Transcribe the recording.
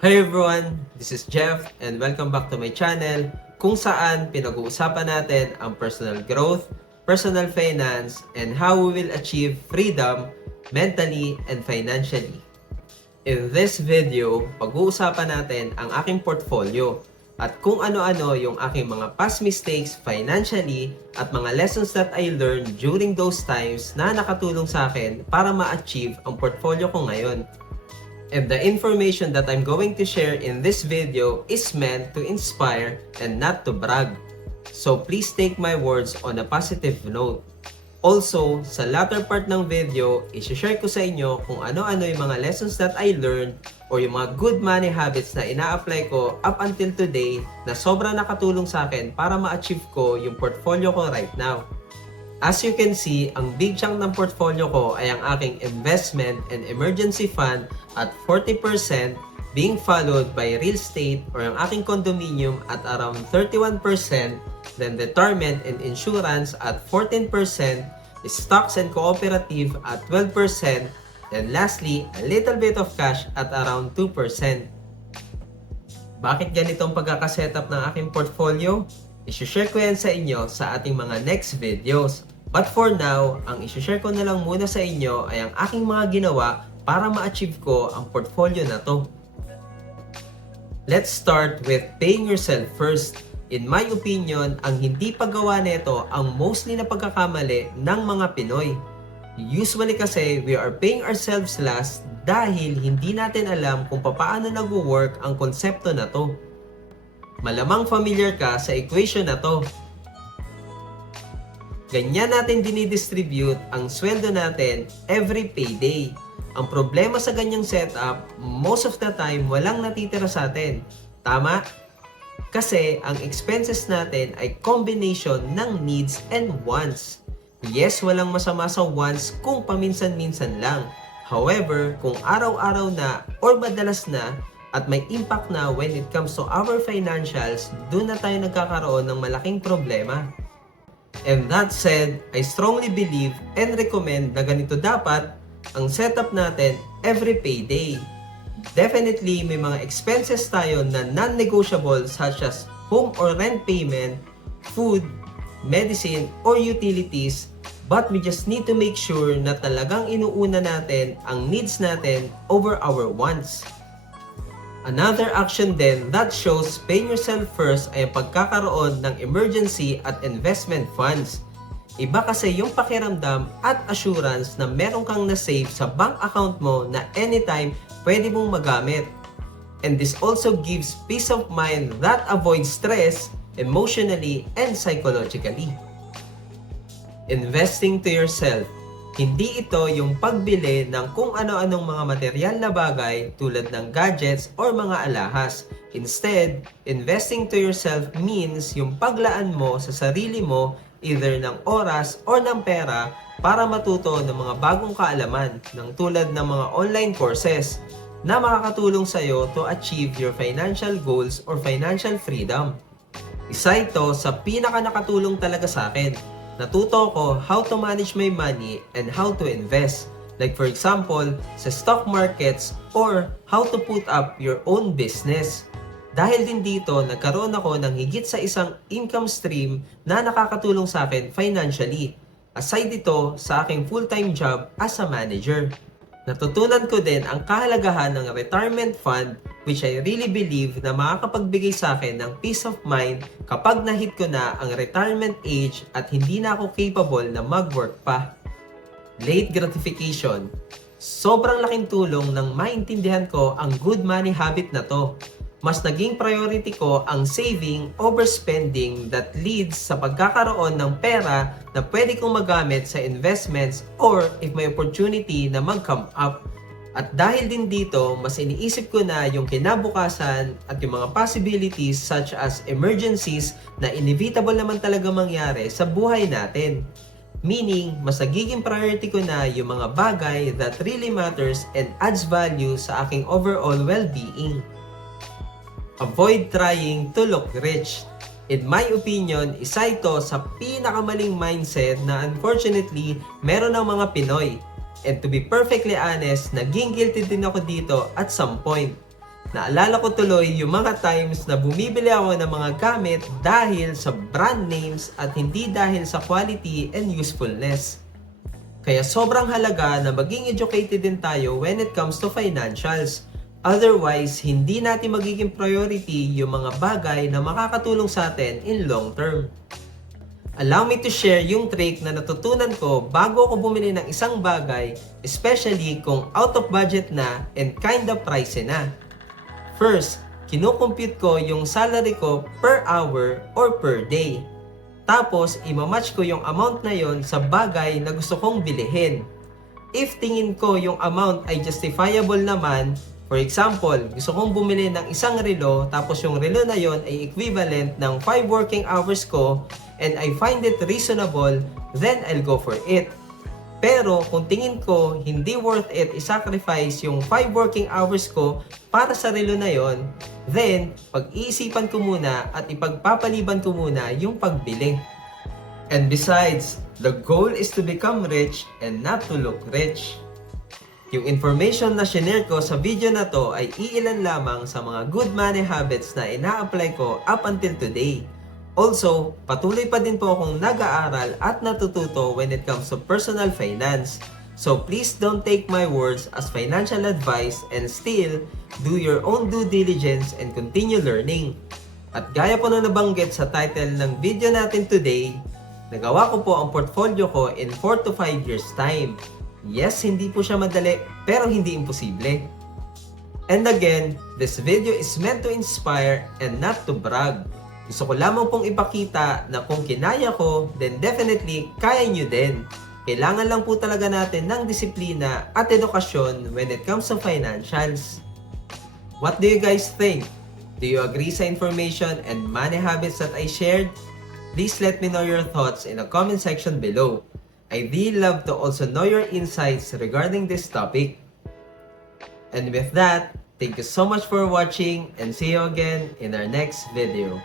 Hi everyone! This is Jeff and welcome back to my channel kung saan pinag-uusapan natin ang personal growth, personal finance, and how we will achieve freedom mentally and financially. In this video, pag-uusapan natin ang aking portfolio at kung ano-ano yung aking mga past mistakes financially at mga lessons that I learned during those times na nakatulong sa akin para ma-achieve ang portfolio ko ngayon. And the information that I'm going to share in this video is meant to inspire and not to brag. So please take my words on a positive note. Also, sa latter part ng video, isi-share ko sa inyo kung ano-ano yung mga lessons that I learned or yung mga good money habits na ina-apply ko up until today na sobrang nakatulong sa akin para ma-achieve ko yung portfolio ko right now. As you can see, ang big chunk ng portfolio ko ay ang aking investment and emergency fund at 40% being followed by real estate or ang aking condominium at around 31%, then retirement and insurance at 14%, stocks and cooperative at 12%, and lastly, a little bit of cash at around 2%. Bakit ganitong pagkakasetup ng aking portfolio? I-share ko yan sa inyo sa ating mga next videos. But for now, ang i-share ko na lang muna sa inyo ay ang aking mga ginawa para ma-achieve ko ang portfolio na to. Let's start with paying yourself first. In my opinion, ang hindi paggawa nito ang mostly na pagkakamali ng mga Pinoy. Usually kasi we are paying ourselves last dahil hindi natin alam kung paano nag-work ang konsepto na to. Malamang familiar ka sa equation na to. Ganyan natin dinidistribute ang sweldo natin every payday. Ang problema sa ganyang setup, most of the time walang natitira sa atin. Tama? Kasi ang expenses natin ay combination ng needs and wants. Yes, walang masama sa wants kung paminsan-minsan lang. However, kung araw-araw na or madalas na at may impact na when it comes to our financials, doon na tayo nagkakaroon ng malaking problema. And that said, I strongly believe and recommend na ganito dapat ang setup natin every payday. Definitely, may mga expenses tayo na non-negotiable such as home or rent payment, food, medicine, or utilities, but we just need to make sure na talagang inuuna natin ang needs natin over our wants. Another action din that shows paying yourself first ay ang pagkakaroon ng emergency at investment funds. Iba kasi yung pakiramdam at assurance na meron kang na-save sa bank account mo na anytime pwede mong magamit. And this also gives peace of mind that avoids stress emotionally and psychologically. Investing to yourself. Hindi ito yung pagbili ng kung ano-anong mga material na bagay tulad ng gadgets or mga alahas. Instead, investing to yourself means yung paglaan mo sa sarili mo either ng oras or ng pera para matuto ng mga bagong kaalaman ng tulad ng mga online courses na makakatulong sa'yo to achieve your financial goals or financial freedom. Isa ito sa pinaka nakatulong talaga sa akin. Natuto ko how to manage my money and how to invest. Like for example, sa stock markets or how to put up your own business. Dahil din dito, nagkaroon ako ng higit sa isang income stream na nakakatulong sa akin financially. Aside dito sa aking full-time job as a manager. Natutunan ko din ang kahalagahan ng retirement fund which I really believe na makakapagbigay sa akin ng peace of mind kapag na-hit ko na ang retirement age at hindi na ako capable na mag-work pa. Late gratification. Sobrang laking tulong nang maintindihan ko ang good money habit na to. Mas naging priority ko ang saving over spending that leads sa pagkakaroon ng pera na pwede kong magamit sa investments or if may opportunity na mag-come up. At dahil din dito, mas iniisip ko na yung kinabukasan at yung mga possibilities such as emergencies na inevitable naman talaga mangyari sa buhay natin. Meaning, mas nagiging priority ko na yung mga bagay that really matters and adds value sa aking overall well-being. Avoid trying to look rich. In my opinion, isa ito sa pinakamaling mindset na unfortunately meron ng mga Pinoy. And to be perfectly honest, naging guilty din ako dito at some point. Naalala ko tuloy yung mga times na bumibili ako ng mga gamit dahil sa brand names at hindi dahil sa quality and usefulness. Kaya sobrang halaga na maging educated din tayo when it comes to financials. Otherwise, hindi natin magiging priority yung mga bagay na makakatulong sa atin in long term. Allow me to share yung trick na natutunan ko bago ako bumili ng isang bagay, especially kung out of budget na and kinda pricey na. First, kinocompute ko yung salary ko per hour or per day. Tapos, imamatch ko yung amount na yon sa bagay na gusto kong bilihin. If tingin ko yung amount ay justifiable naman, for example, gusto kong bumili ng isang relo tapos yung relo na yon ay equivalent ng 5 working hours ko and I find it reasonable, then I'll go for it. Pero kung tingin ko hindi worth it i-sacrifice yung 5 working hours ko para sa relo na yon, then pag-iisipan ko muna at ipagpapaliban ko muna yung pagbili. And besides, the goal is to become rich and not to look rich. Yung information na shinare ko sa video na to ay iilan lamang sa mga good money habits na ina-apply ko up until today. Also, patuloy pa din po akong nag-aaral at natututo when it comes to personal finance. So please don't take my words as financial advice and still do your own due diligence and continue learning. At gaya po na nabanggit sa title ng video natin today, nagawa ko po ang portfolio ko in 4 to 5 years time. Yes, hindi po siya madali, pero hindi imposible. And again, this video is meant to inspire and not to brag. Gusto ko lamang pong ipakita na kung kinaya ko, then definitely kaya nyo din. Kailangan lang po talaga natin ng disiplina at edukasyon when it comes to financials. What do you guys think? Do you agree sa information and money habits that I shared? Please let me know your thoughts in the comment section below. I really love to also know your insights regarding this topic. And with that, thank you so much for watching and see you again in our next video.